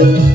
Thank you.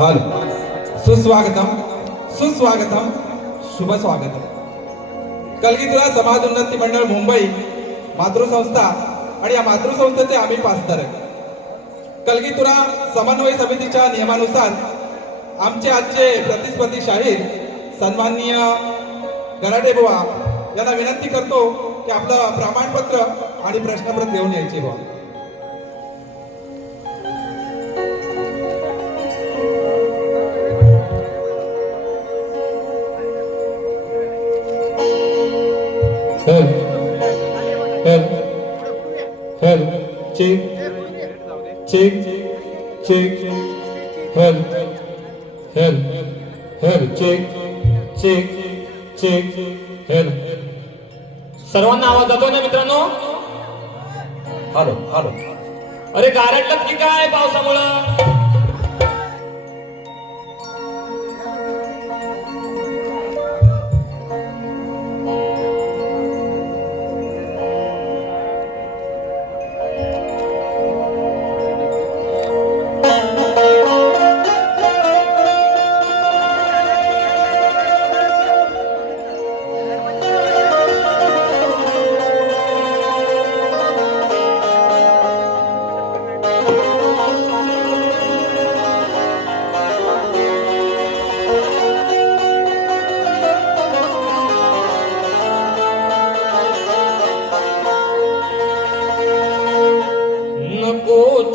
हल सुस्वागतम सुस्वागतम, शुभ स्वागतम. कलगीतुरा समाज उन्नती मंडळ मुंबई मातृसंस्था आणि या मातृसंस्थेचे आम्ही पाचधारक. कलगीतुरा समन्वय समितीच्या नियमानुसार आमचे आजचे प्रतिस्पर्धी शाहीर सन्माननीय गराडे बुवा यांना विनंती करतो की आपलं प्रमाणपत्र आणि प्रश्नपत्र देऊन यायचे बुवा. Check check check help help help check check check help. सर्वांना आवाज जातो ना मित्रांनो? Hello hello. अरे गारटलं की काय पावसामुळं?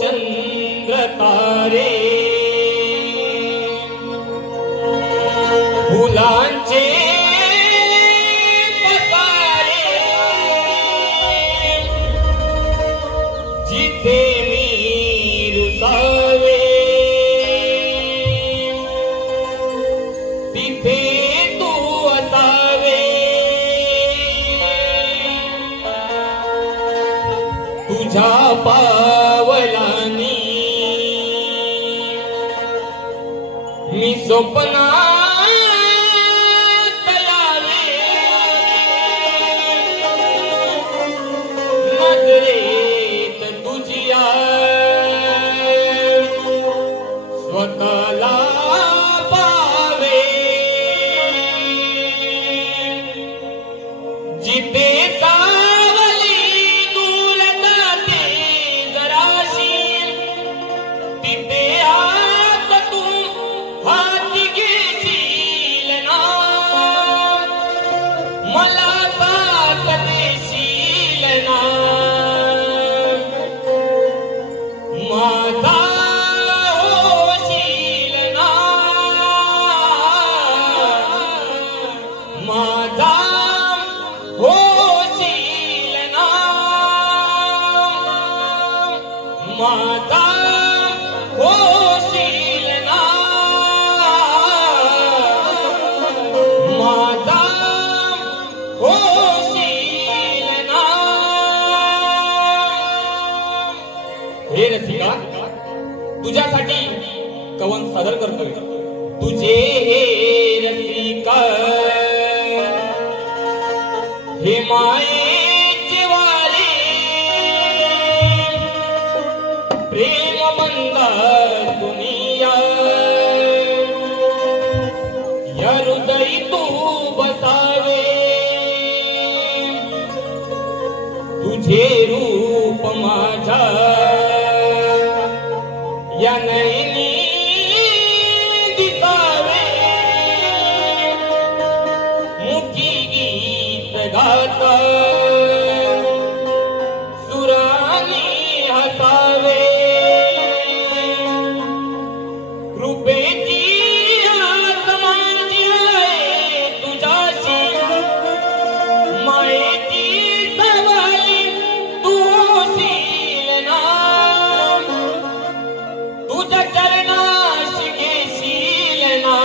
चंद्र तारे फुलांचे पतारे जिथे मी रुसावे तिथे तू असावे. तुझ्या पावलानी मी स्वप्नात यावे. नजरेत तुझ्या स्वतःला पावे. जिथे सावली दूर जाते जराशी तिथे आत तू हाती घेशील ना. मला साथ देशील ना. माझा होशील ना. माझा होशील ना. माझा होशील ना. माझा होशील ना. हे रसिका, तुझ्यासाठी कवन सादर करतोय. तुझे हे रसिका हे मायेचे वारे प्रेम मंदार दुनिया या हृदयी तू बसावे. तुझे रूप माझा या नयनी दिसावे. मुखी गीत गाता सुरानी हसावे. कृपेची हात माझी आहे तुझ्याशी. मायेची सवाली तू होशील ना. तुझ्या चरणाशी घेशील ना.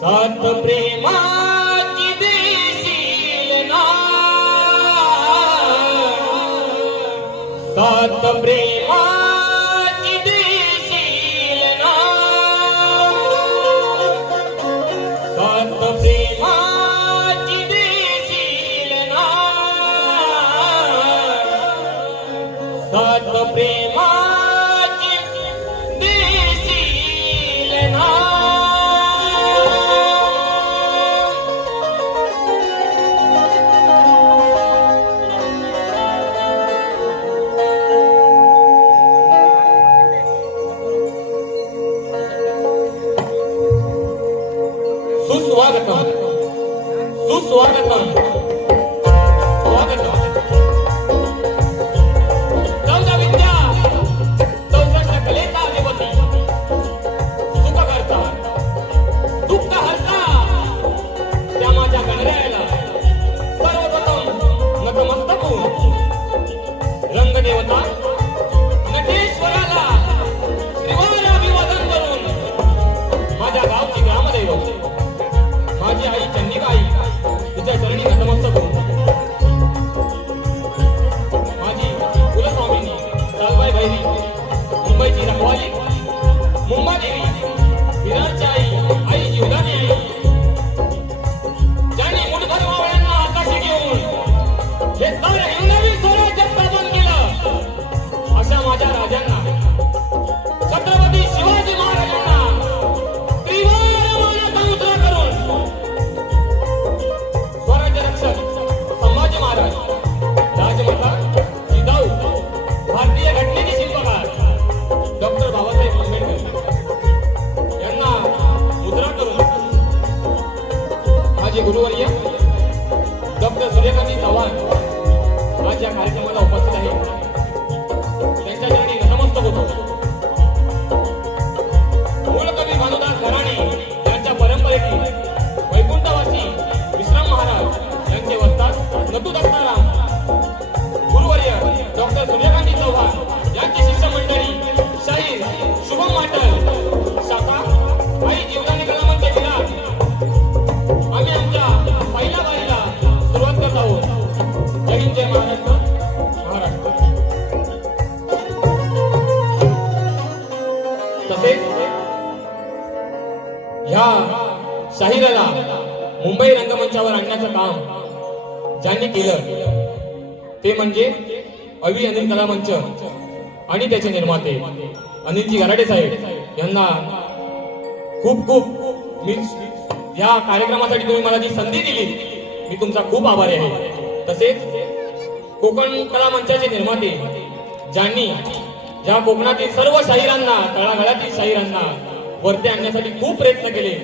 साथ प्रेमाची देशील ना. साथ प्रेमाची देशील ना. साथ प्रेमाची देशील ना. साथ प्रेमाची देशील ना. सुस्वागतम सुस्वागतम स्वागतम चौदा विद्या 64 कलेचा अधिपती सुख करता दुःख हरता त्या माझ्या गणरायाला सर्वप्रथम नतमस्तक होऊन रंगदेवता नटेश्वराला त्रिवार अभिवादन करून माझ्या गावची ग्रामदैवत माझी आई चंडिकाई तिच्या चरणी नतमस्तक होऊन माझी कुलस्वामिनी सालबाई भैरी मुंबईची रखवाली मुंबादेवी विरारची आई जीवदानी आई ज्यांनी मुठभर मावळ्यांना आकाशी घेऊन हे सारे हिंदवी स्वराज्य स्थापन केलं अशा माझ्या राजांना छत्रपती शिवाजी महाराजांना त्रिवार मानाचा मुद्रा करून स्वराज्य रक्षक संभाजी महाराज राजमाता जिजाऊ भारतीय घटनेचे शिल्पकार डॉक्टर बाबासाहेब आंबेडकर यांना मुद्रा करून माझे गुरुवर्य डॉक्टर सूर्यकांती चव्हाण आज या कार्यक्रमाला उपस्थित आहे त्यांच्या चरणी नतमस्तक होतो मूळ कवी भानुदास घराणे यांच्या परंपरेतील वैकुंठवासी विश्राम महाराज यांचे वस्ताद नटू दत्ताराम गुरुवर्य डॉक्टर सूर्यकांती चव्हाण यांची शिष्यमंडळी शाहीर शुभम माटल शाखा आई जीवदानी कलामंच विरार आम्ही आमच्या पहिल्या वारीला सुरुवात करत आहोत जय हिंद जय महाराष्ट्र महाराष्ट्र तसेच ह्या शाहिराला मुंबई रंगमंचावर आणण्याचं काम ज्यांनी केलं ते म्हणजे अवी अनिल कला मंच आणि त्याचे निर्माते अनिलजी गराडे साहेब यांना खूप खूप मी या कार्यक्रमासाठी तुम्ही मला जी संधी दिली मी तुमचा खूप आभारी आहे तसेच कोकण कला मंचाचे निर्माते ज्यांनी ज्या कोकणातील सर्व शाहिरांना तळागाळातील शाहिरांना वरती आणण्यासाठी खूप प्रयत्न केले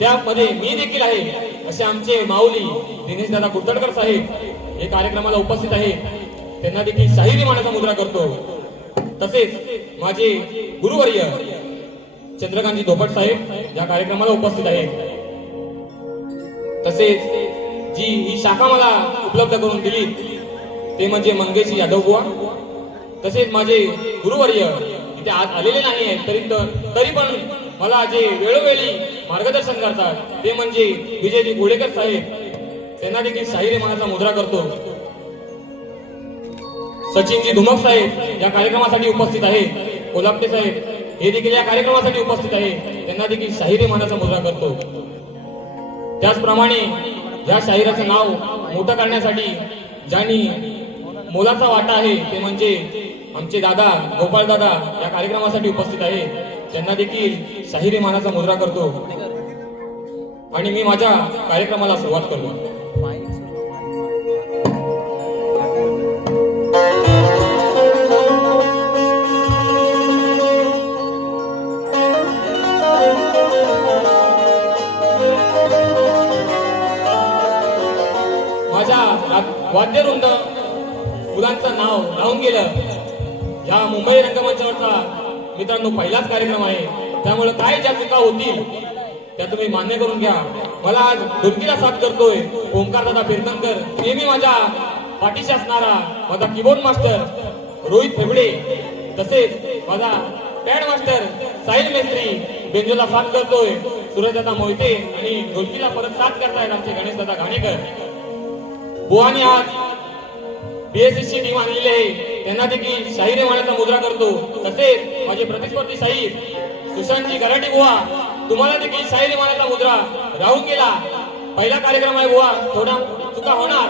त्यामध्ये मी देखील आहे असे आमचे माऊली दिनेश दादा कुर्तडकर साहेब हे कार्यक्रमाला उपस्थित आहे त्यांना देखील शाहिरी मानाचा मुद्रा करतो तसेच माझे गुरुवर्य चंद्रकांतजी धोपट साहेब या कार्यक्रमाला उपस्थित आहेत तसेच जी ही शाखा मला उपलब्ध करून दिली ते म्हणजे मंगेशी यादव बुवा तसेच माझे गुरुवर्य इथे आज आलेले नाही आहेत तरी पण मला जे वेळोवेळी मार्गदर्शन करतात ते म्हणजे विजयजी गोडेकर साहेब त्यांना देखील शाहिरी मानाचा मुद्रा करतो सचिनजी धुमक साहेब या कार्यक्रमासाठी उपस्थित आहेत कोल्हापटे साहेब हे देखील या कार्यक्रमासाठी उपस्थित आहेत त्यांना देखील शाहिरी मानाचा मुद्रा करतो त्याचप्रमाणे या शाहिराचं नाव मोठं करण्यासाठी ज्यांनी मोलाचा वाटा आहे ते म्हणजे आमचे दादा गोपाळ दादा या कार्यक्रमासाठी उपस्थित आहेत त्यांना देखील शाहिरी मानाचा मुद्रा करतो आणि मी माझ्या कार्यक्रमाला सुरुवात करतो माझ्या वाद्यवृंद मुलांचं नाव राहून गेलं या मुंबई रंगमंचावरचा मित्रांनो पहिलाच कार्यक्रम आहे त्यामुळे काय ज्या चुका होतील त्या तुम्ही मान्य करून घ्या मला आज ढोलकीला साथ करतोय ओंकार दादा कीर्तनकर नेहमी माझ्या पाठीशी असणारा माझा कीबोर्ड मास्टर रोहित फेबडे तसेच माझा पॅड मास्टर साहिल मेस्त्री बेंजोला साथ करतोय सूरजदादा मोहिते आणि ढोलकीला परत साथ करतायत आमचे गणेश दादा घाणेकर बुवानी आज BSS ची टीम आणलेली आहे त्यांना देखील शाहिरी मानाचा मुद्रा करतो तसेच माझे प्रतिस्पर्धी शाहीर सुशांतजी गराटे बुवा तुम्हाला देखील शाहिरी मानाचा मुद्रा राहून गेला पहिला कार्यक्रम आहे बुवा थोडा चुका होणार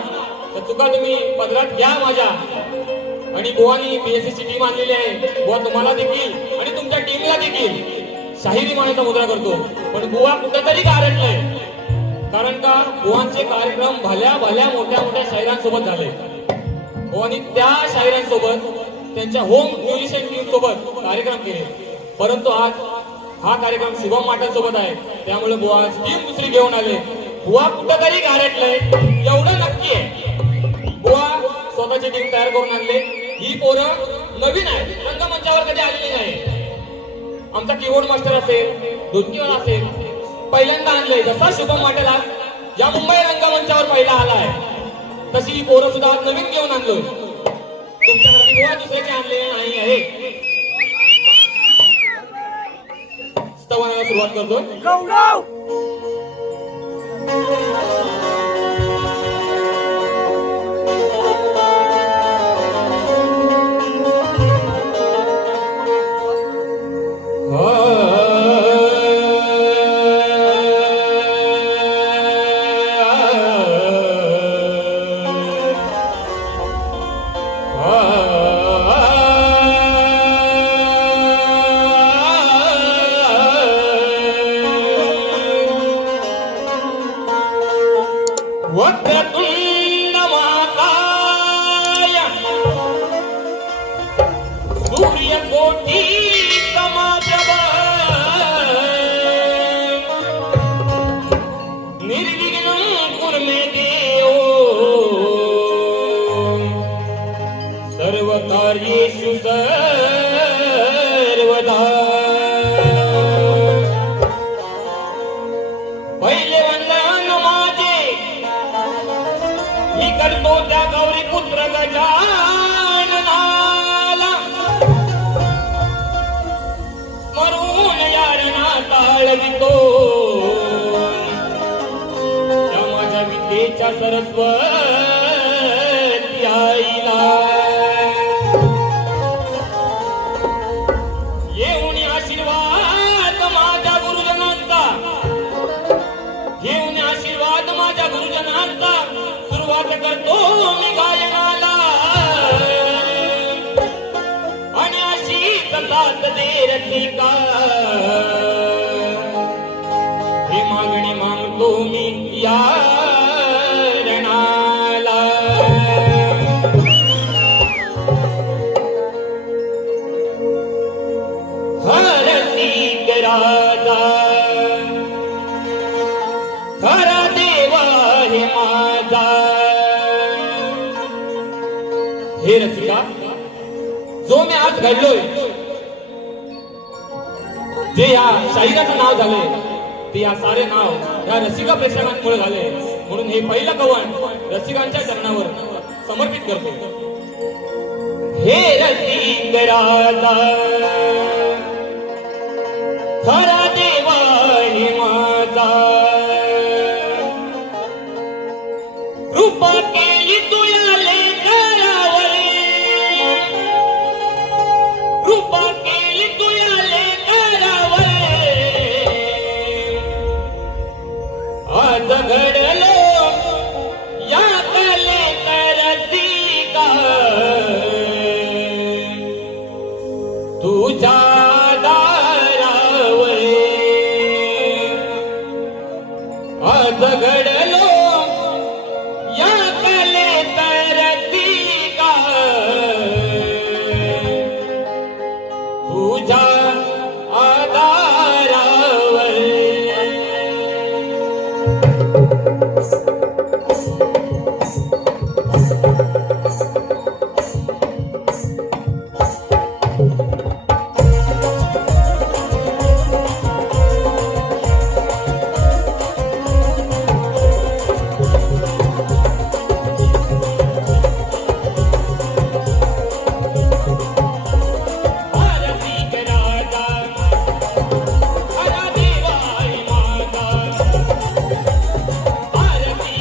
तर चुका तुम्ही पदरात घ्या माझ्या आणि बुवानी BSS ची टीम आणलेली आहे बुवा तुम्हाला देखील आणि तुमच्या टीमला देखील शाहिरी मानाचा मुद्रा करतो पण बुवा कुठेतरी गारटलंय कारण का बुवांचे कार्यक्रम भल्या मोठ्या शाहिरांसोबत झाले बुवांनी त्या शाहिरांसोबत त्यांच्या होम म्युझिशियन टीम सोबत कार्यक्रम केले परंतु आज हा कार्यक्रम शुभम माटल सोबत आहे त्यामुळे बुवा टीम दुसरी घेऊन आले बुवा कुठंतरी गारटलंय एवढं नक्की आहे. बुवा स्वतःची टीम तयार करून आणले. ही पोरं नवीन आहे, रंगमंचावर कधी आलेली नाही. आमचा कीबोर्ड मास्टर असेल, ढोलकीवाला असेल, पहिल्यांदा आणलंय. जसा शुभम वाटेल आज या मुंबई रंगमंचावर पहिला आलाय, तशी ही पोरं सुद्धा आज नवीन घेऊन आणलोय. तुमच्यासाठी बुवा दुसऱ्याचे आणले नाही आहे. स्तवनाला सुरुवात करतोय. वक्रतुंड महाकाय सूर्यकोटी समप्रभ निर्विघ्नं कुरु मे देव सर्वकार्येषु सर्वदा. पहिले वंदन माझे मी करतो त्या गौरी पुत्र गजाननाला, स्मरून यारणा ताळवितो त्या माझ्या विद्येच्या सरस्वती आईला. येऊन आशीर्वाद माझ्या गुरुजनांचा, घेऊन आशीर्वाद माझ्या गुरुजनांचा, सुरुवात करतो मी गायनाला. आणि अशी साथ दे रसिका, ही मागणी मागतो मी या रणाला. हरसिक राजा खरा देवा हे माझा. हे रसिका, जो मी आज घडलोय, जे या शाहिराचं नाव झालंय, ते या सारे नाव या रसिका प्रेक्षकांमुळे झाले. म्हणून हे पहिलं कवण रसिकांच्या चरणावर समर्पित करतो. हे रसिक राजा खरा देवा हे माझा, कृपा केली तुया लेकरावरी, कृपा केली तुया लेकरावरी. आज घडलो या लेकरसिका, तुझ्या दारावरी. आज घडलो या लेकरसिका, तुझ्या आधारावर. आरती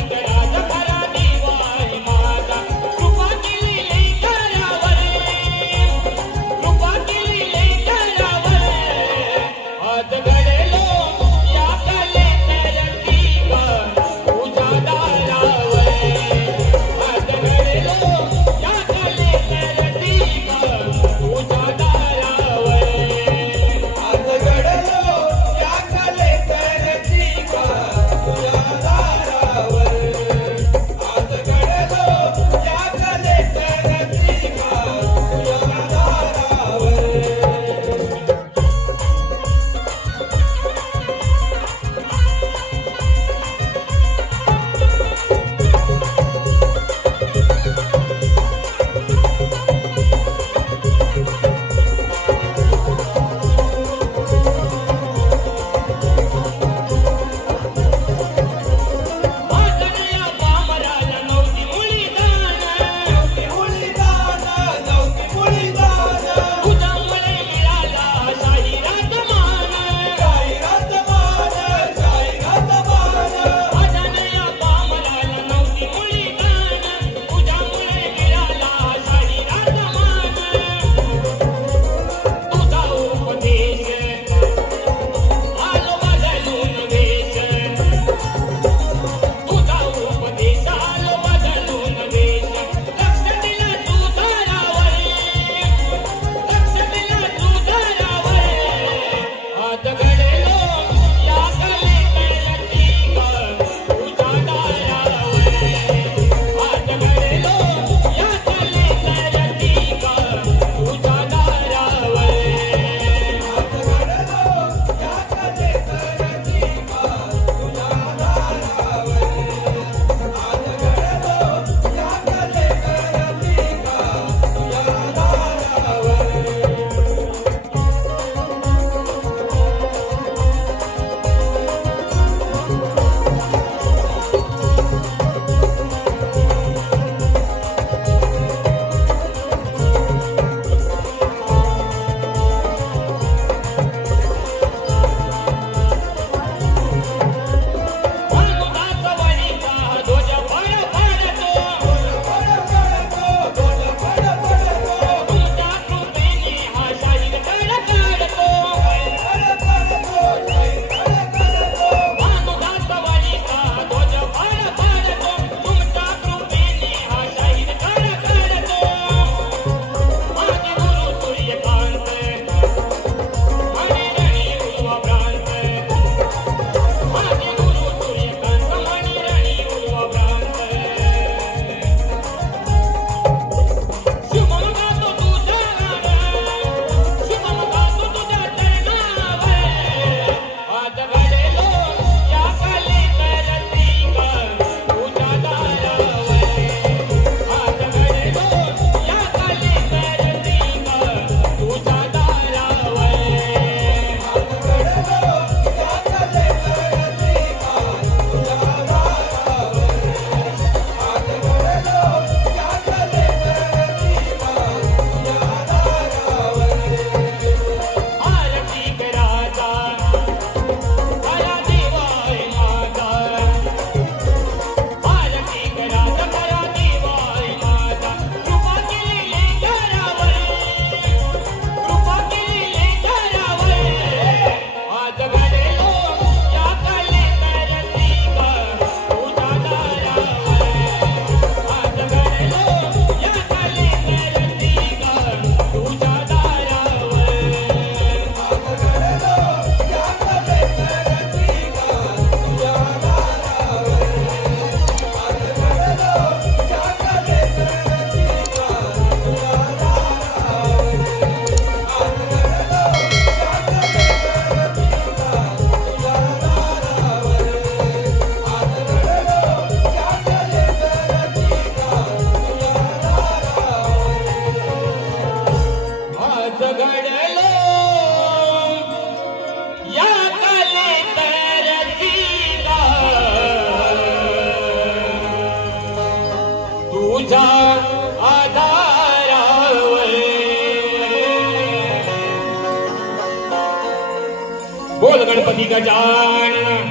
गजानन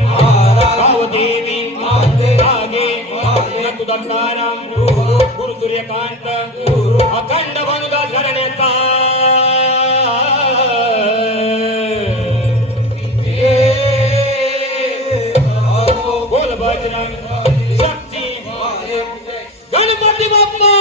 गावदेवी जागे नतु दत्ताराम गुरु सूर्यकांत अखंड भानुदास घराण्याचा बोल बजरंग शक्ती गणपती बाप्पा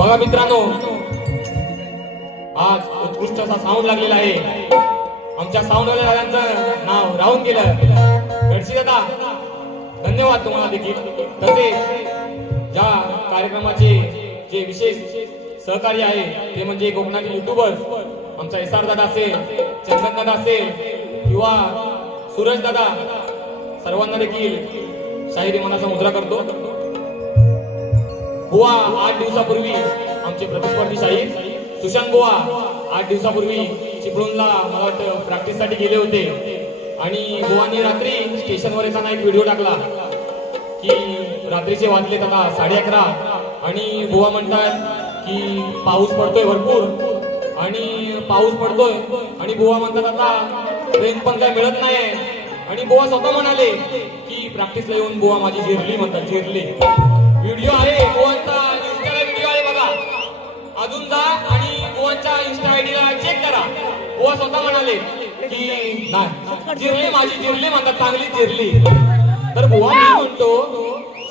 बघा मित्रांनो, आज उत्कृष्ट असा साऊंड लागलेला आहे. आमच्या साऊंडवाल्या दादांचं नाव राहून गेलं. गडसी दादा, धन्यवाद तुम्हाला देखील. तसेच ज्या कार्यक्रमाचे जे विशेष सहकार्य आहे ते म्हणजे कोकणातील युट्यूबर्स, आमचा एसआर दादा असेल, चंदन दादा असेल किंवा सूरज दादा, सर्वांना देखील शाहिरी मनाचा मुद्रा करतो. बुवा 8 दिवसापूर्वी आमचे प्रतिस्पर्धी शाहीर सुशांत बुवा 8 दिवसापूर्वी चिपळूणला मला वाटतं प्रॅक्टिससाठी गेले होते आणि बुवांनी रात्री स्टेशनवर येताना एक व्हिडिओ टाकला की रात्रीचे वाजलेत आता 11:30 आणि बुवा म्हणतात की पाऊस पडतोय भरपूर आणि पाऊस पडतोय आणि बुवा म्हणतात आता ट्रेन पण काय मिळत नाही आणि बुवा स्वतः म्हणाले की प्रॅक्टिसला येऊन बुवा माझी जिरली म्हणतात, जिरली. व्हिडिओ आहे गोवांचा, इंस्टाला व्हिडिओ आहे बघा, अजून जा आणि गोवांच्या इंस्टा आयडीला चेक करा. गोवा स्वतः म्हणाले की नाही जिरली माझी, जिरली म्हणतात, चांगली जिरली. तर गोवा मी म्हणतो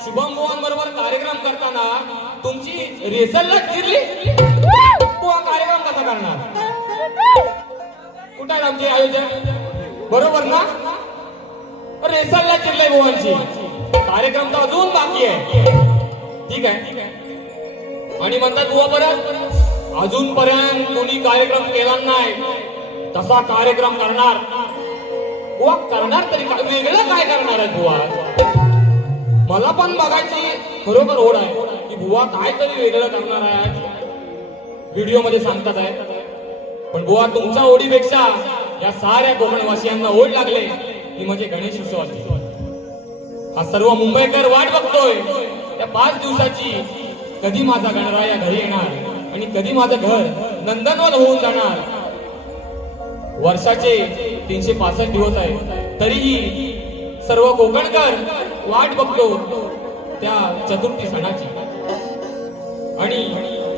शुभम गोवांबरोबर कार्यक्रम करताना तुमची रेसलला जिरली, गोवा कार्यक्रम कसा करणार? कुठे आहेत आमचे आयोजक? बरोबर ना? रेसलला जिरलंय गोवांची, कार्यक्रम तर अजून बाकी आहे. ठीक आहे. आणि म्हणतात बुवा परत अजूनपर्यंत कोणी कार्यक्रम केला नाही, तसा कार्यक्रम करणार. बुवा करणार तरी काय, वेगळं काय करणार आहे बुवा? मला पण बघायची खरोखर ओढ आहे की बुवा काय तरी वेगळं करणार आहे. व्हिडिओ मध्ये सांगतात आहे, पण बुवा तुमच्या ओढीपेक्षा या साऱ्या कोकणवासियांना ओढ लागले ती म्हणजे गणेश उत्सवाची. हा सर्व मुंबईकर वाट बघतोय त्या 5 दिवसाची, कधी माझा गणराया घरी येणार आणि कधी माझं घर नंदनवन होऊन जाणार. वर्षाचे 365 दिवस आहे, तरीही सर्व कोकणकर वाट बघतो त्या चतुर्थी सणाची. आणि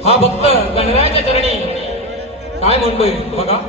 हा भक्त गणरायाच्या चरणी काय म्हणतोय बघा.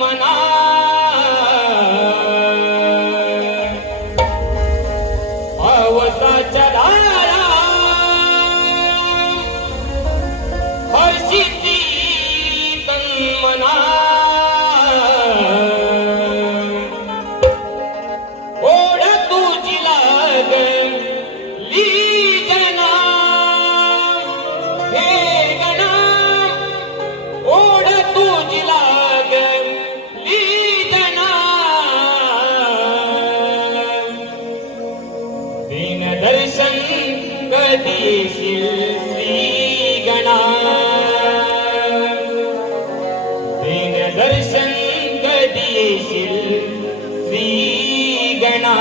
मना पावसाच्या धारा हर्षिती तन्मना ओढ तुझी लागली जना हे गणा ओढ तुझी लागली जना दिन दर्शन कधी येशील श्री गणा दिन दर्शन कधी येशील श्री गणा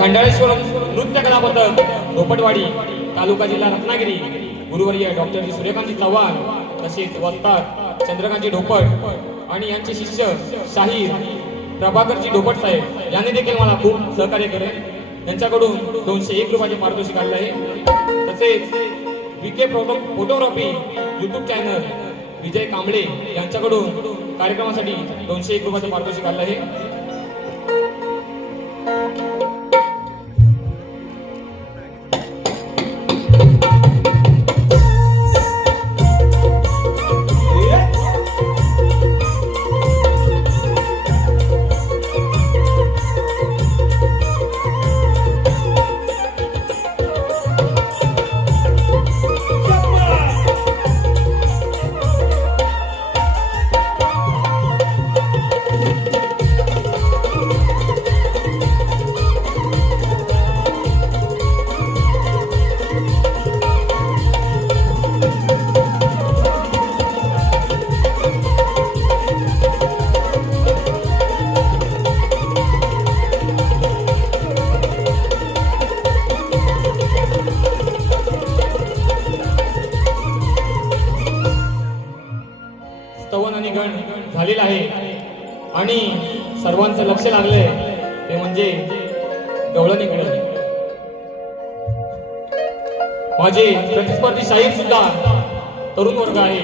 खंडाळेश्वर नृत्य कला पथक धोपटवाडी तालुका जिल्हा रत्नागिरी गुरुवर्य डॉक्टर जी सूर्यकांतजी चव्हाण तसेच वक्तार चंद्रकांतजी ढोपट आणि यांचे शिष्य शाहीर प्रभाकरजी ढोपट साहेब यांनी देखील मला खूप सहकार्य केले. यांच्याकडून 201 रुपयाचे पारितोषिक आले आहे. तसेच विके फोटोग्राफी युट्यूब चॅनल विजय कांबळे यांच्याकडून कार्यक्रमासाठी 201 रुपयाचे पारितोषिक आले आहे. स्तवन आणि गण झालेला आहे आणि सर्वांचं लक्ष लागलंय ते म्हणजे गवळणीकडे. माझे प्रतिस्पर्धी शाहीर सुद्धा तरुण वर्ग आहे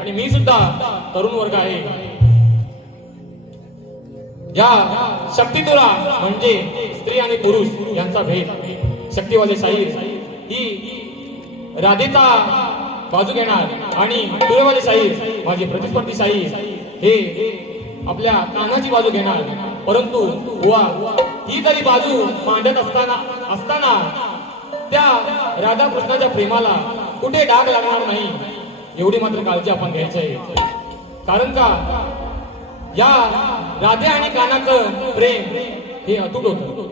आणि मी सुद्धा तरुण वर्ग आहे. या शक्तितुरा म्हणजे स्त्री आणि पुरुष यांचा भेद. शक्तीवाले शाहीर ही राधेचा बाजू घेणार आणि तुरेवाले शाहीर माझे प्रतिस्पर्धी शाहीर हे आपल्या कानाची बाजू घेणार. परंतु बुवा ही जरी बाजू मांडत असताना त्या राधाकृष्णाच्या प्रेमाला कुठे डाग लागणार नाही एवढी मात्र काळजी आपण घ्यायची आहे. कारण का या राधे आणि कानाचं प्रेम हे अतूट होतं.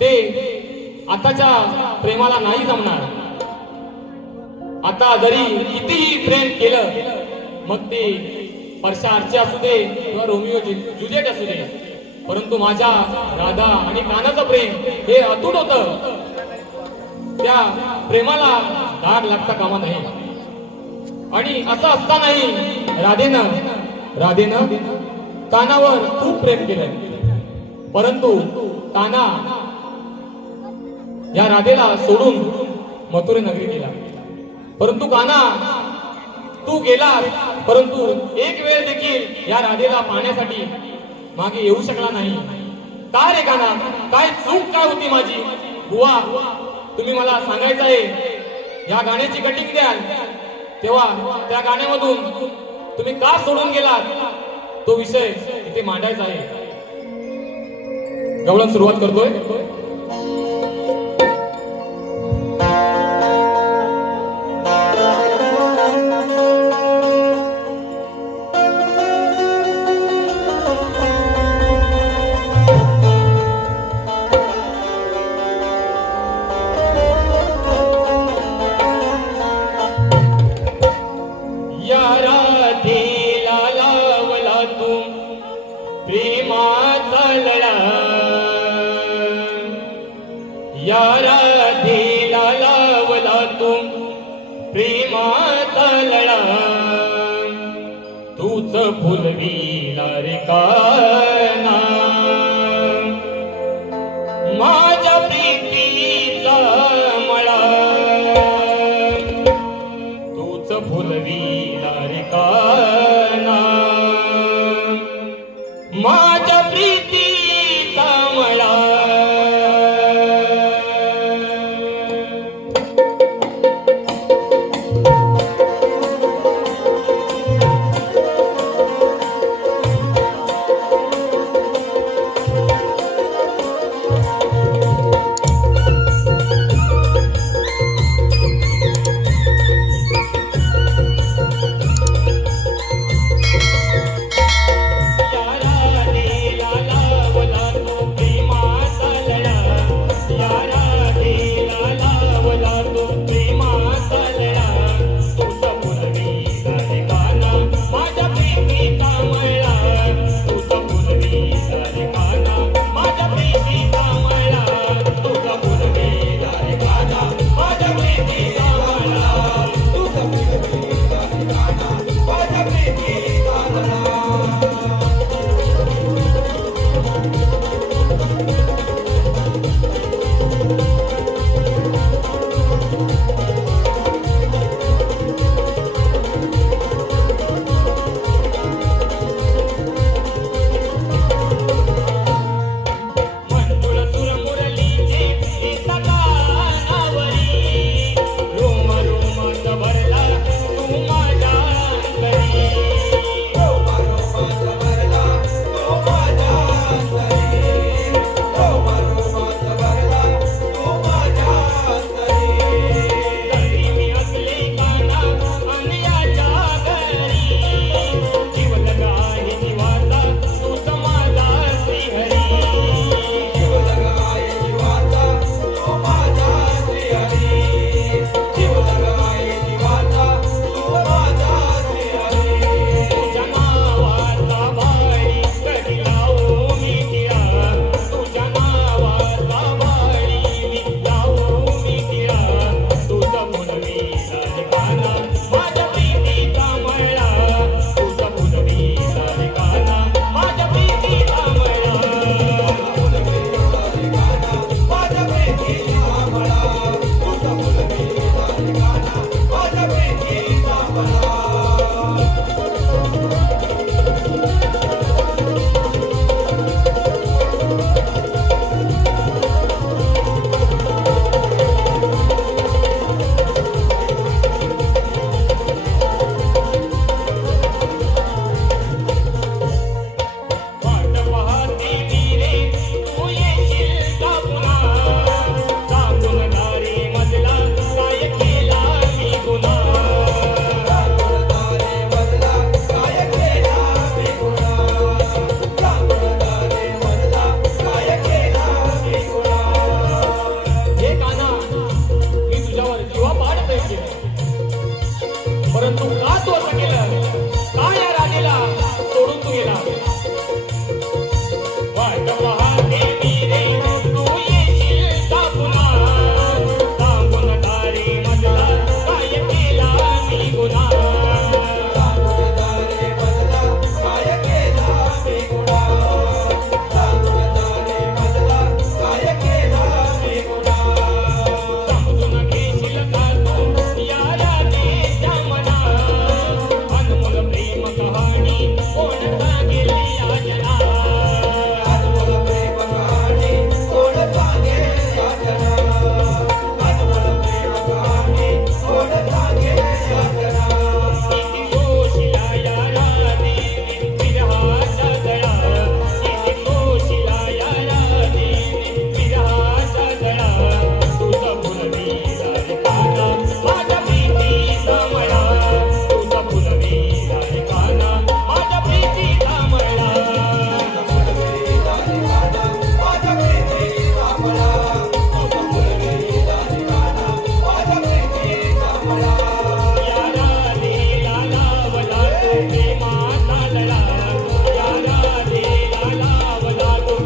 ते आताच्या प्रेमाला नाही जमणार. आता जरी कितीही प्रेम केलं मग ते परशा अर्चे असू दे किंवा रोमिओ जुलिएट असू दे, परंतु माझ्या राधा आणि कानाचं प्रेम हे अतूट होतं. त्या प्रेमाला डाग लागता कामा नाही. आणि असं असतानाही राधेनं कानावर खूप प्रेम केलं. परंतु काना या राधेला सोडून मथुरे नगरी गेला. परंतु काना तू गेला परंतु एक वेळ देखील या राधेला पाहण्यासाठी मागे येऊ शकला नाही. का रे काना, काय चूक काय होती माझी? बुवा तुम्ही मला सांगायचं आहे. या गाण्याची कटिंग द्याल तेव्हा त्या गाण्यामधून तुम्ही का सोडून गेलात तो विषय इथे मांडायचा आहे. गवळण सुरुवात करतोय. या राधेला लावला तू प्रेमाचा लळा, तूच फुलविला रे काना माझ्या प्रीतीचा मळा, तूच फुलविला रे काना माझ्या प्रीतीचा मळा.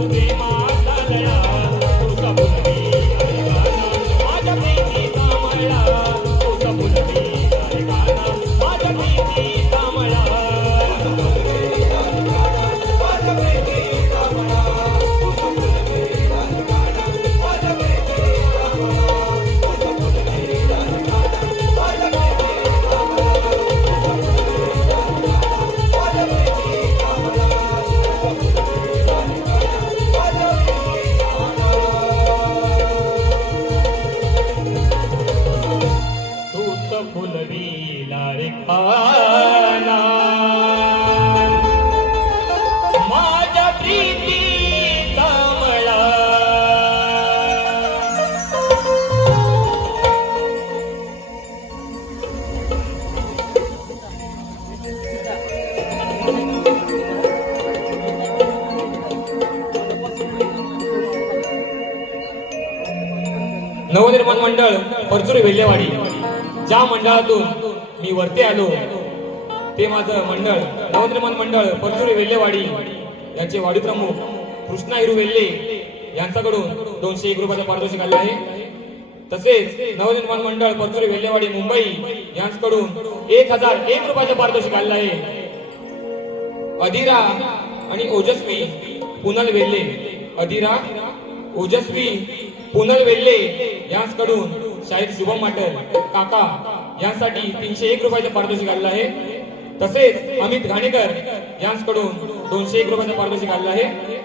प्रेमाचा लळा तुझा फुलवी गाना माझ्या प्रीतीचा मळा तुझा फुलवी गाना माझ्या प्रीतीचा मळा तूच फुलवीला रे खाना माझ्या प्रीतीचा मळा नवनिर्माण मंडळ परचुरी वेल्लेवाडी ज्या मंडळातून मी वरती आलो ते माझं मंडळ नवनिर्माण मंडळ परचुरी वेल्लेवाडी यांचे वाडी प्रमुख कृष्णा हिरू वेल्ले यांच्याकडून 201 रुपयाचा पारितोषिक आले आहे. तसेच नवनिर्माण मंडळ परचुरी वेल्लेवाडी मुंबई यांच्याकडून 1001 रुपयाचा पारितोषिक आले आहे. अधीरा आणि ओजस्वी पुनल वेल्ले अधीरा ओजस्वी पुनल वेल्ले यांच्याकडून शाहीर शुभम माटर काका यांसाठी 301 रुपयाचे पारितोषिक आलेलं आहे. तसेच अमित घाणेकर यांच्याकडून 201 रुपयाचे पारितोषिक आलेलं आहे.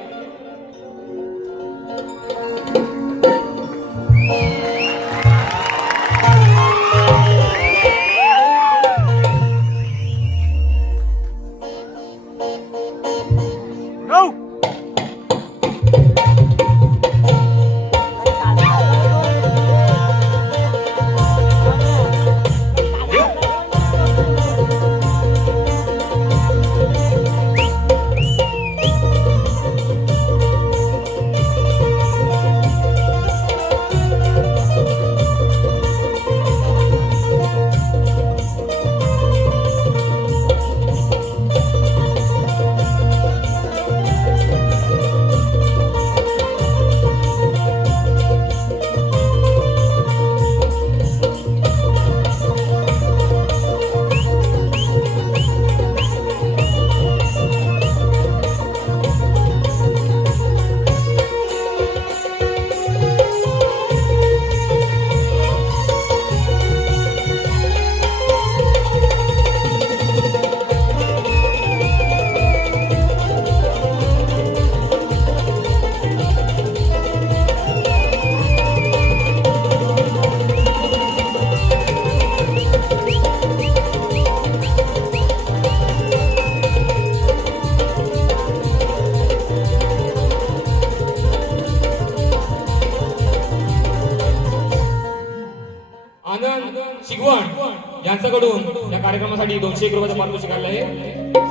शिगवण यांच्याकडून या कार्यक्रमासाठी 201 रुपयाचं पारितोषिक आलं आहे.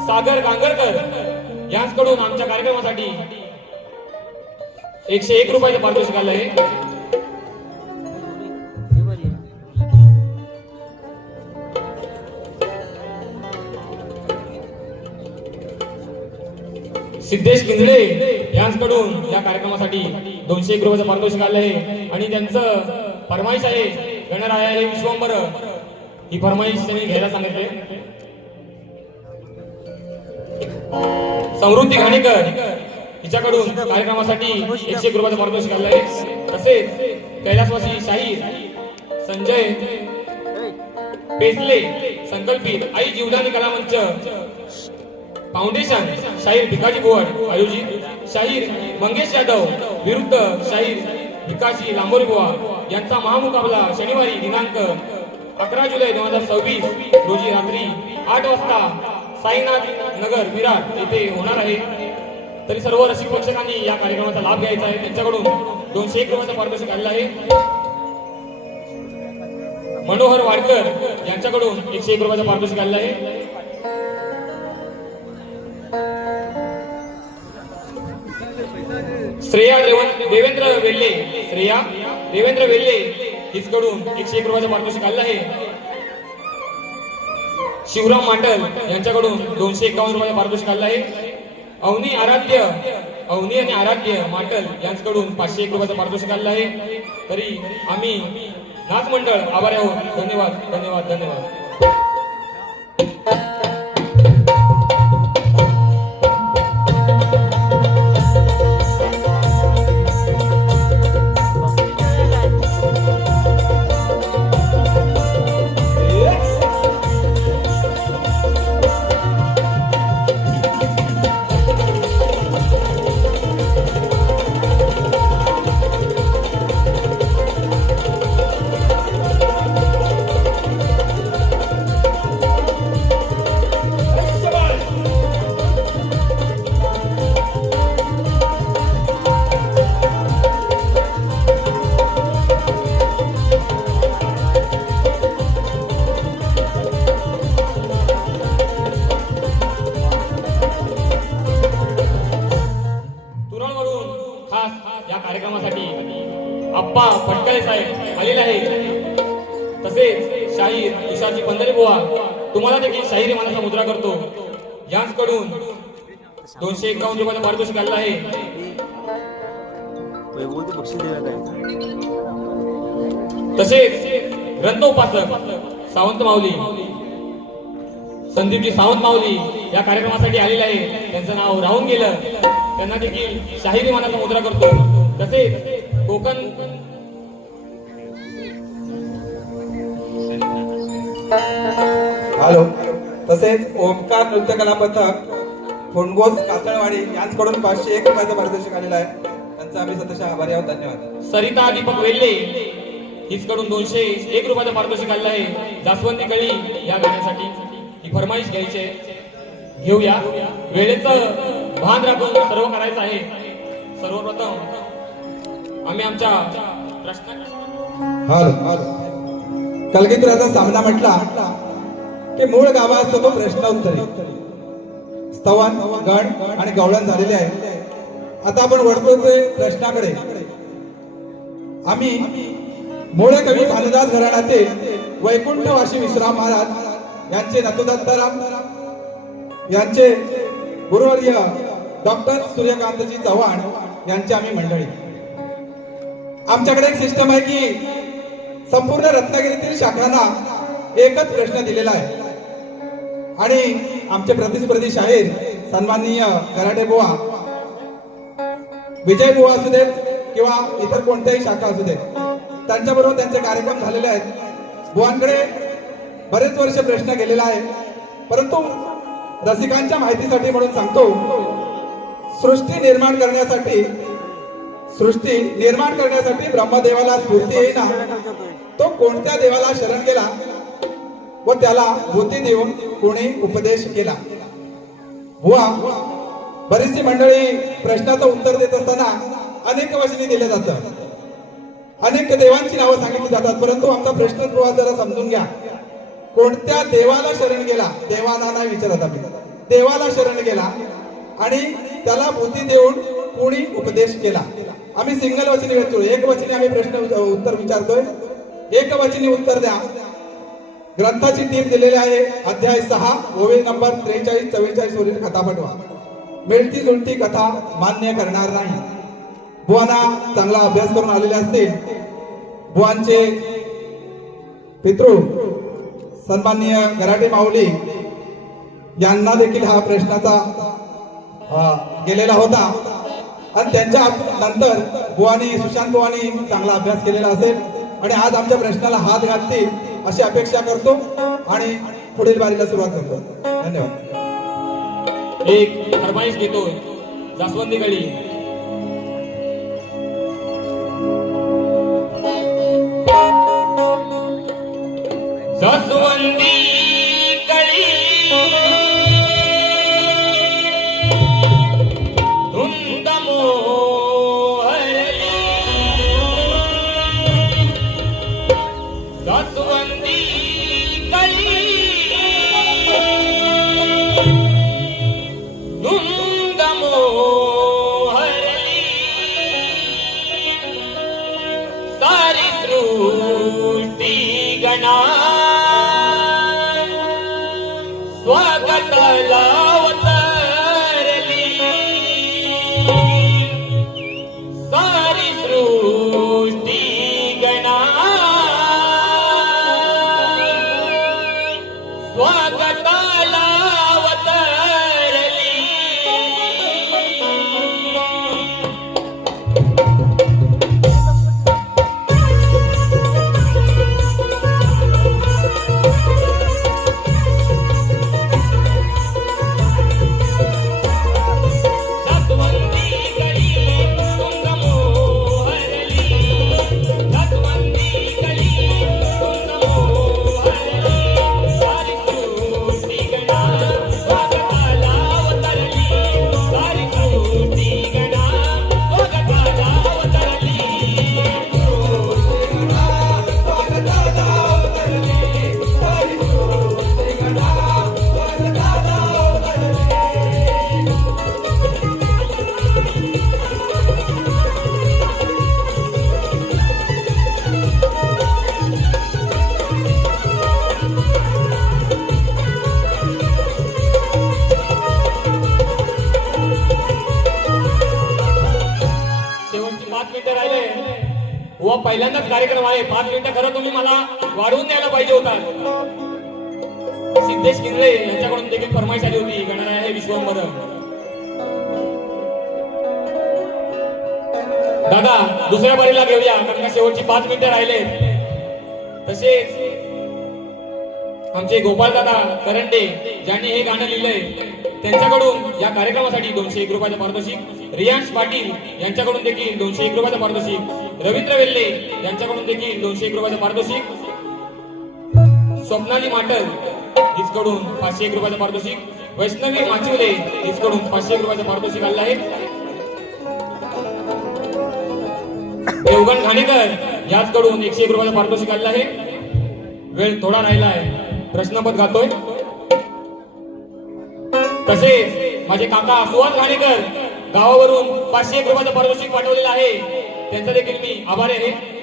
सागर गांगरकर यांच्याकडून आमच्या कार्यक्रमासाठी 101 रुपयाचं पारितोषिक आलं आहे. सिद्धेश किंजळे यांच्याकडून या कार्यक्रमासाठी 201 रुपयाचं पारितोषिक आलं आहे आणि त्यांचं फरमाईश आहे गणराया हे विश्वंभर ही फरमाईश त्यांनी घ्यायला सांगितले. समृद्धी घाणेकर हिच्याकडून कार्यक्रमासाठी 101 रुपयाचं पारितोषिक आलं आहे. तसेच कैलासवासी शाहीर संजय पेसले संकल्पित आई जीवदानी कलामंच फाउंडेशन शाहीर भिकाजी गोवड आयोजित शाहीर मंगेश यादव विरुद्ध शाहीर भिकाजी लांबोरी बुवा यांचा महामुकाबला शनिवारी दिनांक 11 जुलै 2026 रोजी रात्री 8 वाजता साईनाथ नगर विरार येथे होणार आहे. तरी सर्व रसिक प्रेक्षकांनी या कार्यक्रमाचा लाभ घ्यायचा आहे. त्यांच्याकडून 201 रुपयाचं पारितोषिक आलेलं आहे. मनोहर वाडकर यांच्याकडून 101 रुपयाचं पारितोषिक आलेलं आहे. श्रेया देवेंद्र वेल्ले हिचकडून 101 रुपयाचं पारितोषिक आलेलं आहे. शिवराम माटल यांच्याकडून 251 रुपयाचं पारितोषिक आलेलं आहे. अवनी आराध्य अवनी आणि आराध्य माटल यांच्याकडून 501 रुपयाचं पारितोषिक आलेलं आहे. तरी आम्ही नाच मंडळ आभारी आहोत. धन्यवाद धन्यवाद धन्यवाद. खास या कार्यक्रमासाठी आप्पा फटकळे साहेब आलेले आहेत. तसेच शाहीर तुषारजी पंधरे बुवा तुम्हाला देखील शाहिरी मानाचा मुद्रा करतो. यांच्याकडून 251 रुपयाचं पारितोषिक आलेलं आहे. तसेच ग्रंथोपासक सावंत माऊली संदीपजी सावंत माऊली या कार्यक्रमासाठी आलेले आहे. त्यांचं नाव राहून गेलं. त्यांना देखील शाहिरी मानाचा मुद्रा करतो. तसेच कोकण हॅलो. तसेच ओमकार नृत्य कला पथक फोंडगोस कातळवाडी यांच्याकडून 501 रुपयाचं पारितोषिक आलेलं आहे. त्यांचा आम्ही सतत आभारी आहोत. धन्यवाद. सरिता दीपक वेल्ले हिचकडून 201 रुपयाचं पारितोषिक आलेलं आहे. जास्वंदी कळी या गाण्यासाठी ही फरमाईश घ्यायची आहे. घेऊया. वेळेचं भान राखून सर्व करायचं आहे. सर्वप्रथम आम्ही आमच्या प्रश्न कलगीतुराचा सामना म्हटला की मूळ गावा असतो तो प्रश्न उत्तरी स्तवन गण आणि गवळण झालेले आहे. आता आपण वळतोय प्रश्नाकडे. आम्ही मूळ कवी भानुदास घराण्यातील वैकुंठवासी विश्राम महाराज यांचे नतुदत्ताराम यांचे गुरुवर्य डॉक्टर सूर्यकांतजी चव्हाण यांची आम्ही मंडळी. आमच्याकडे एक सिस्टम आहे की संपूर्ण रत्नागिरीतील शाखांना एकच प्रश्न दिलेला आहे आणि आमचे प्रतिस्पर्धी शाहीर सन्माननीय गराटे बुवा विजय बुवा असू देत किंवा इतर कोणत्याही शाखा असू देत त्यांच्याबरोबर त्यांचे कार्यक्रम झालेले आहेत. बुवांकडे बरेच वर्ष प्रश्न गेलेला आहे. परंतु रसिकांच्या माहितीसाठी म्हणून सांगतो, सृष्टी निर्माण करण्यासाठी ब्रह्मदेवाला स्फूर्ती येईना तो कोणत्या देवाला शरण गेला व त्याला बुद्धी देऊन कोणी उपदेश केला. बुवा बरीचशी मंडळी प्रश्नाचं उत्तर देत असताना अनेक वचनी दिलं जातं, अनेक देवांची नावं सांगितली जातात. परंतु आमचा प्रश्न बुवा जरा समजून घ्या. कोणत्या देवाला शरण गेला, देवाना नाही विचारत आम्ही, देवाला शरण गेला आणि त्याला बुद्धी देऊन कोणी उपदेश केला. आम्ही सिंगल वचनी विचारतो, एक वचनी आम्ही प्रश्न उत्तर विचारतोय. एक वचनी उत्तर द्या. ग्रंथाची टीप दिलेली आहे. अध्याय 6 ओवी नंबर 43-44 वरील कथा पाठवा. मिळती जुळती कथा मान्य करणार नाही. बुवांना चांगला अभ्यास करून आलेले असतील. बुवांचे पितृ सन्माननीय गराटे माऊली यांना देखील हा प्रश्नाचा गेलेला होता आणि त्यांच्या नंतर बुवानी सुशांत बुवानी चांगला अभ्यास केलेला असेल आणि आज आमच्या प्रश्नाला हात घालतील अशी अपेक्षा करतो आणि पुढील बारीला सुरुवात करतो. धन्यवाद. एक फरमाईश घेतो. जास्वंदी गळी जास्वंदी कळी धुंद मोहरली जास्वंदी कळी धुंद मोहरली सारी सृष्टी गणा स्वागताला अवतरली. मिनिटं राहिले व पहिल्यांदाच कार्यक्रम आहे. 5 मिनिटं खरं तुम्ही मला वाढवून द्यायला पाहिजे होता. सिद्धेश किंद्रे यांच्याकडून देखील फरमाईश आली होती गणराय आहे विश्वंभर. दादा दुसऱ्या बारीला घेऊया कारण का शेवटची 5 मिनिटं राहिले. तसेच आमचे गोपाल दादा करंडे ज्यांनी हे गाणं लिहिलंय त्यांच्याकडून या कार्यक्रमासाठी 201 रुपयाचं पारितोषिक. रियांश पाटील यांच्याकडून देखील 201 रुपयाचं पारितोषिक. रवींद्र वेल्ले यांच्याकडून देखील 201 रुपयाचं पारितोषिक. स्वप्नाली माटल हिचकडून 501 रुपयाचं पारितोषिक. वैष्णवी माचिवले हिचकडून 501 रुपयाचं पारितोषिक आलं आहे. देवगण घाणेकर याचकडून 101 रुपयाचं पारितोषिक आलं आहे. वेळ थोडा राहिला आहे. प्रश्नपद गातोय. तसेच माझे काका सुहास घाणेकर गावावरून 501 रुपयाचं पारितोषिक पाठवलेलं आहे. त्यांचा देखील मी आभारी आहे.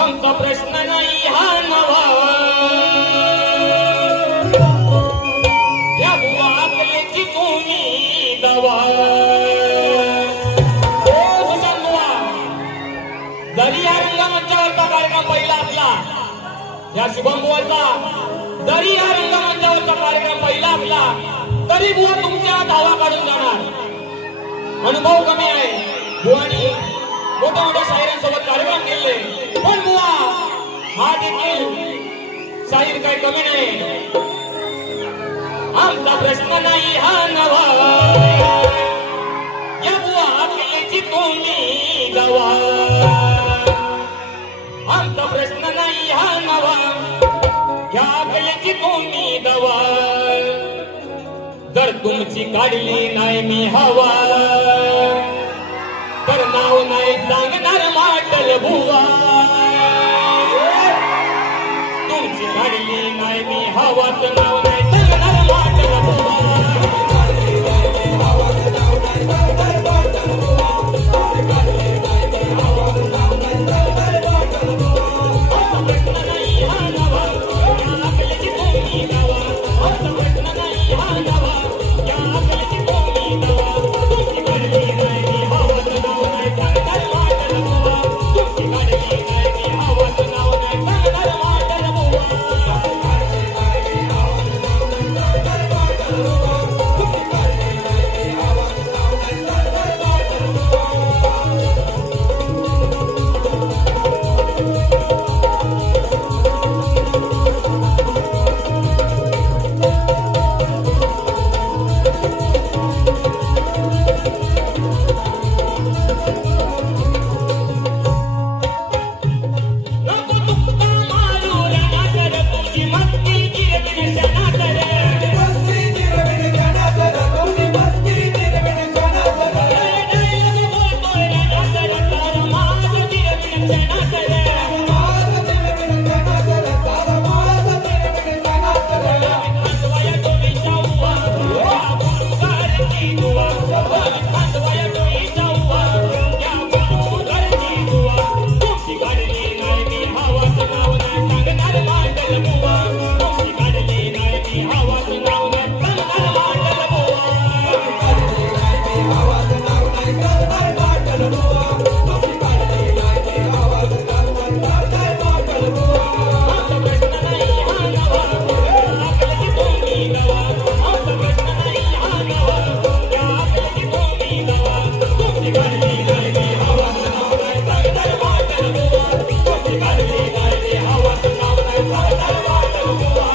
आमचा प्रश्न नाही हा नवा या बुवाकलेची तुम्ही दवा. ओ सुशांत बुवा, जरी या रंगमंचावरचा कार्यक्रम पहिला असला या शुभम बुवाचा जरी या रंगमंचावरचा कार्यक्रम पहिला असला तरी बुवा तुमच्या धावा काढून जाणार. अनुभव कमी आहे. बुवानी मोठ्या मोठ्या शाहिरांसोबत कार्यक्रम केले पण बुवा हा देखील शाहीर काही कमी नाही. आमचा प्रश्न नाही हा नवा या बुवा केलेची तुम्ही दवा. आमचा प्रश्न नाही हा नवा या केलेची तुम्ही दवा. जर तुमची काढली नाही मी हवा तर नाव नाही सांगणार माटल बुवा. तुमची काढली नाही मी हवा तर नाव नाही सांगणार माटल बुवा. आमचा प्रश्न नाही हा नवा या अकलेची तुम्ही दवा. आमचा प्रश्न नाही हा नवा या अकलेची तुम्ही दवा. तुमची काढली नाही मी हवा तर नाव नाही सांगणार माटल बुवा. तुमची काढली नाही मी हवा तर नाव नाही सांगणार माटल बुवा. नको तुक्का मारू रणाकर तुझी मस्ती जिरविण शनाकर. डायलॉग बोलतोय रणाकर तार माग जिरविण शनाकर. खांदवया डोईचा उवा या गुरुगारची दुवा. खांदवया डोईचा उवा या गुरुगारची दुवा. तुमची काढली नाही मी हवाचं नाव नाही सांगणार माटल बुवा. तुमची काढली नाही मी हवाचं नाव नाही सांगणार माटल बुवा. आमचा प्रश्न नाही हा नवा या अकलेची तुम्ही दवा. आमचा प्रश्न नाही हा नवा या अकलेची तुम्ही दवा. तुमची काढली नाही मी हवाचं नाव नाही सांगणार माटल बुवा. तुमची काढली नाही मी हवाचं नाव नाही सांगणार माटल बुवा.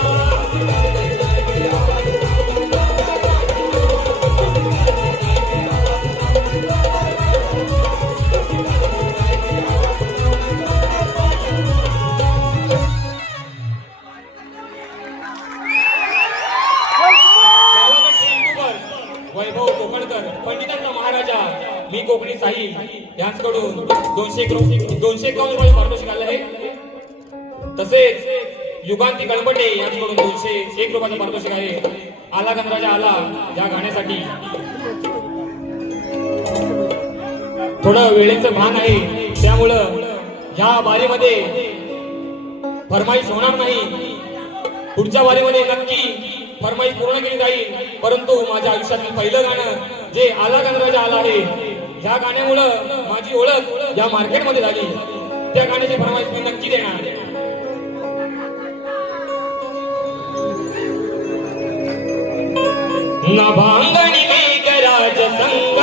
गावाकडचे युट्यूबर वैभव कोकणकर पंडितांचा महाराजा मी कोकणी साहिल यांच्याकडून 251 रुपये पारितोषिक आलं आहे. तसेच युगांती कळंबटे यांच्याकडून 201 रुपयाचं पारितोषिक आहे. आला गणराजा आला या गाण्यासाठी थोडं वेळेचं भान आहे, त्यामुळं या बारीमध्ये फरमाईश होणार नाही. पुढच्या बारीमध्ये नक्की फरमाईश पूर्ण केली जाईल. परंतु माझ्या आयुष्यातील पहिलं गाणं जे आला गणराजा आला आहे, ह्या गाण्यामुळं माझी ओळख या मार्केटमध्ये झाली. त्या गाण्याची फरमाईश मी नक्की देणार. नभांगणी मेघराज संग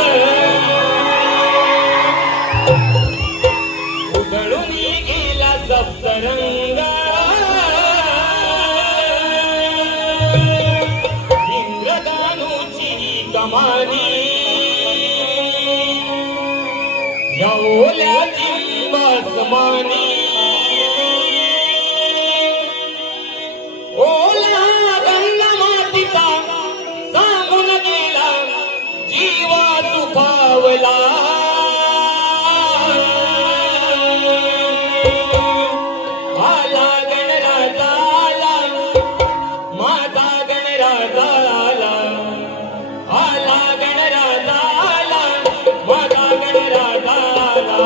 उधळून गेला सप्तरंग, इंद्रदानूची कमानी या ओल्या चिंबासमानी, ओला गंगा मातीचा सांगून गेला जीवा सुखावला. आला गणराजा आला माझा गणराजा आला, आला गणराजा आला माझा गणराजा आला.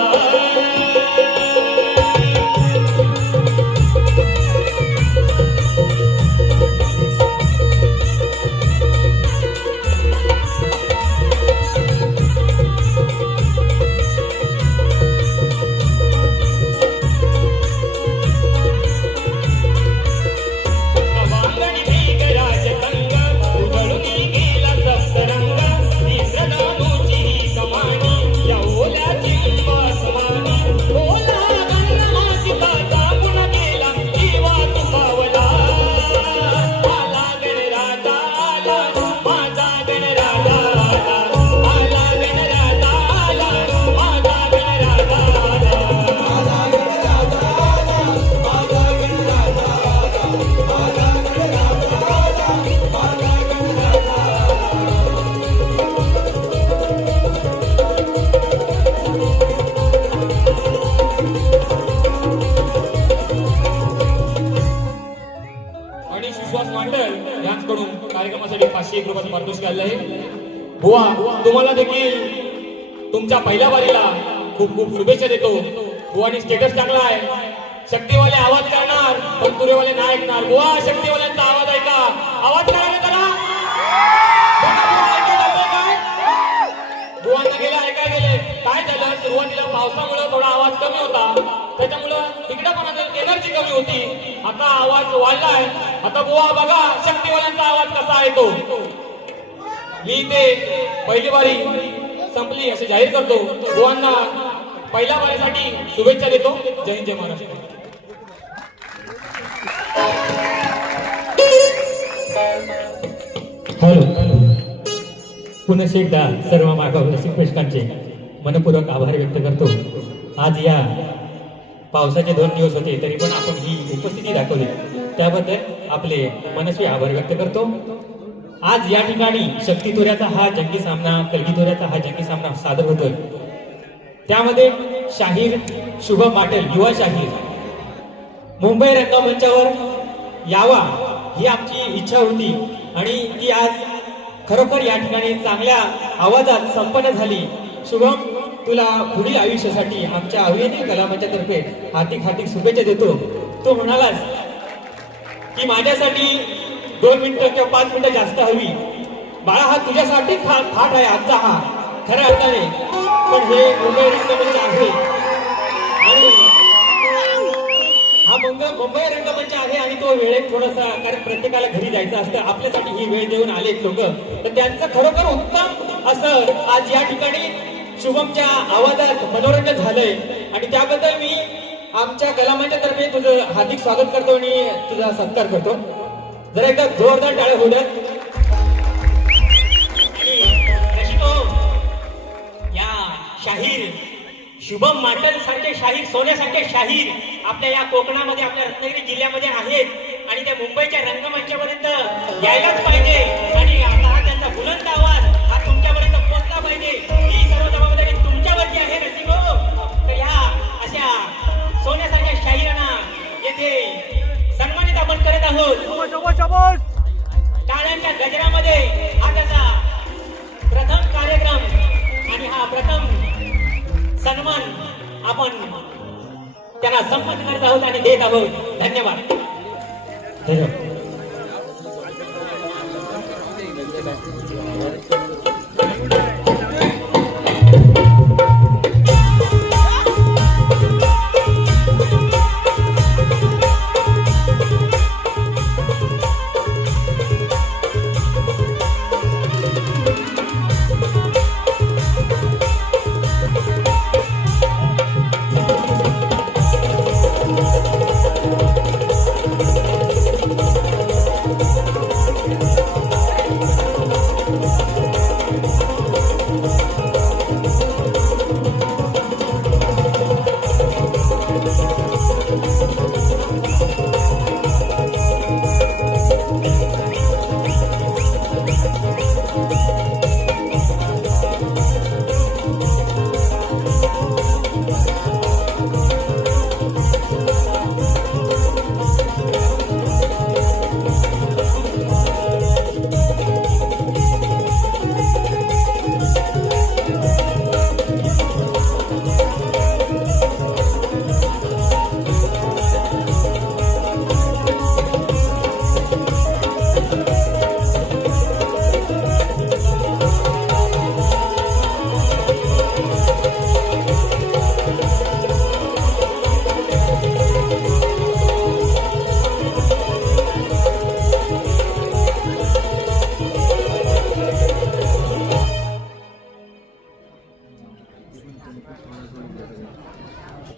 कार्यक्रमासाठी 501 रुपयाचं पारितोषिक आलेलं आहे. बुवा तुम्हाला देखील तुमच्या पहिल्या वारीला खूप खूप शुभेच्छा देतो. बुवानी स्टेटस टाकलाय, शक्तीवाले आवाज करणार पण तुरेवाले नाही ऐकणार. बुवा शक्तीवाल्यांचा आवाज ऐका, आवाज करायला करा. बुवांना गेला ऐकाय गेले. काय झालं, सुरुवातीला पावसामुळे थोडा आवाज कमी होता, त्याच्यामुळं तिकडं पण एनर्जी कमी होती. आता आवाज वाढलाय. आता बुवा बघा शक्तीवाल्यांचा आवाज कसा आहे तो. मी ते पहिली वारी संपली असे जाहीर करतो. बुवांना पहिल्या वारीसाठी शुभेच्छा देतो. जय हिंद, जय महाराष्ट्र. हॅलो, पुन्हा एकदा सर्व मागावर्गीय प्रेक्षकांचे मनपूर्वक आभार व्यक्त करतो. आज या पावसाचे 2 दिवस होते तरी पण आपण ही उपस्थिती दाखवली, त्याबद्दल आपले मनस्वी आभार व्यक्त करतो. आज या ठिकाणी शक्तीतुऱ्याचा हा जंगी सामना, कलगीतुऱ्याचा हा जंगी सामना सादर होतोय. त्यामध्ये शाहीर शुभम पाटील, युवा शाहीर, मुंबई रंगमंचावर यावा ही आमची इच्छा होती आणि ती आज खरोखर या ठिकाणी चांगल्या आवाजात संपन्न झाली. शुभम, तुला पुढील आयुष्यासाठी आमच्या अभिनेत्री कलामंचातर्फे हार्दिक हार्दिक शुभेच्छा देतो. तो म्हणालास की माझ्यासाठी 2 मिनिटं किंवा 5 मिनिटं जास्त हवी. बाळा, हा तुझ्यासाठी थाट आहे आजचा हा खऱ्या अर्थाने. पण हे मुंबई रंगमंच आहे आणि हा मुंबई रंगमंच आहे आणि तो वेळेत थोडासा, कारण प्रत्येकाला घरी जायचं असतं, आपल्यासाठी ही वेळ देऊन आलेत लोक, तर त्यांचं खरोखर उत्तम असं आज या ठिकाणी शुभमच्या आवाजात मनोरंजन झालंय आणि त्याबद्दल मी आमच्या कलामंचातर्फे तुझं हार्दिक स्वागत करतो आणि तुझा सत्कार करतो. जरा एकदा जोरदार टाळ्या होऊ द्या. या शाहीर शुभम माटल सारखे शाहीर, सोन्यासारखे शाहीर आपल्या या कोकणामध्ये, आपल्या रत्नागिरी जिल्ह्यामध्ये आहेत आणि त्या मुंबईच्या रंगमंचापर्यंत यायलाच पाहिजे. आणि आता हा त्यांचा बुलंद आवाज हा तुमच्यापर्यंत पोहोचला पाहिजे. ही सर्व जबाबदारी तुमच्यावरती आहे रसिको. तर ह्या अशा सोन्यासारख्या शाहिरांना येथे सन्मानित आपण आहोत. टाळ्यांच्या गजरामध्ये हा त्याचा प्रथम कार्यक्रम आणि हा प्रथम सन्मान आपण त्यांना संपन्न करत आहोत आणि देत आहोत. धन्यवाद. धन्यवाद.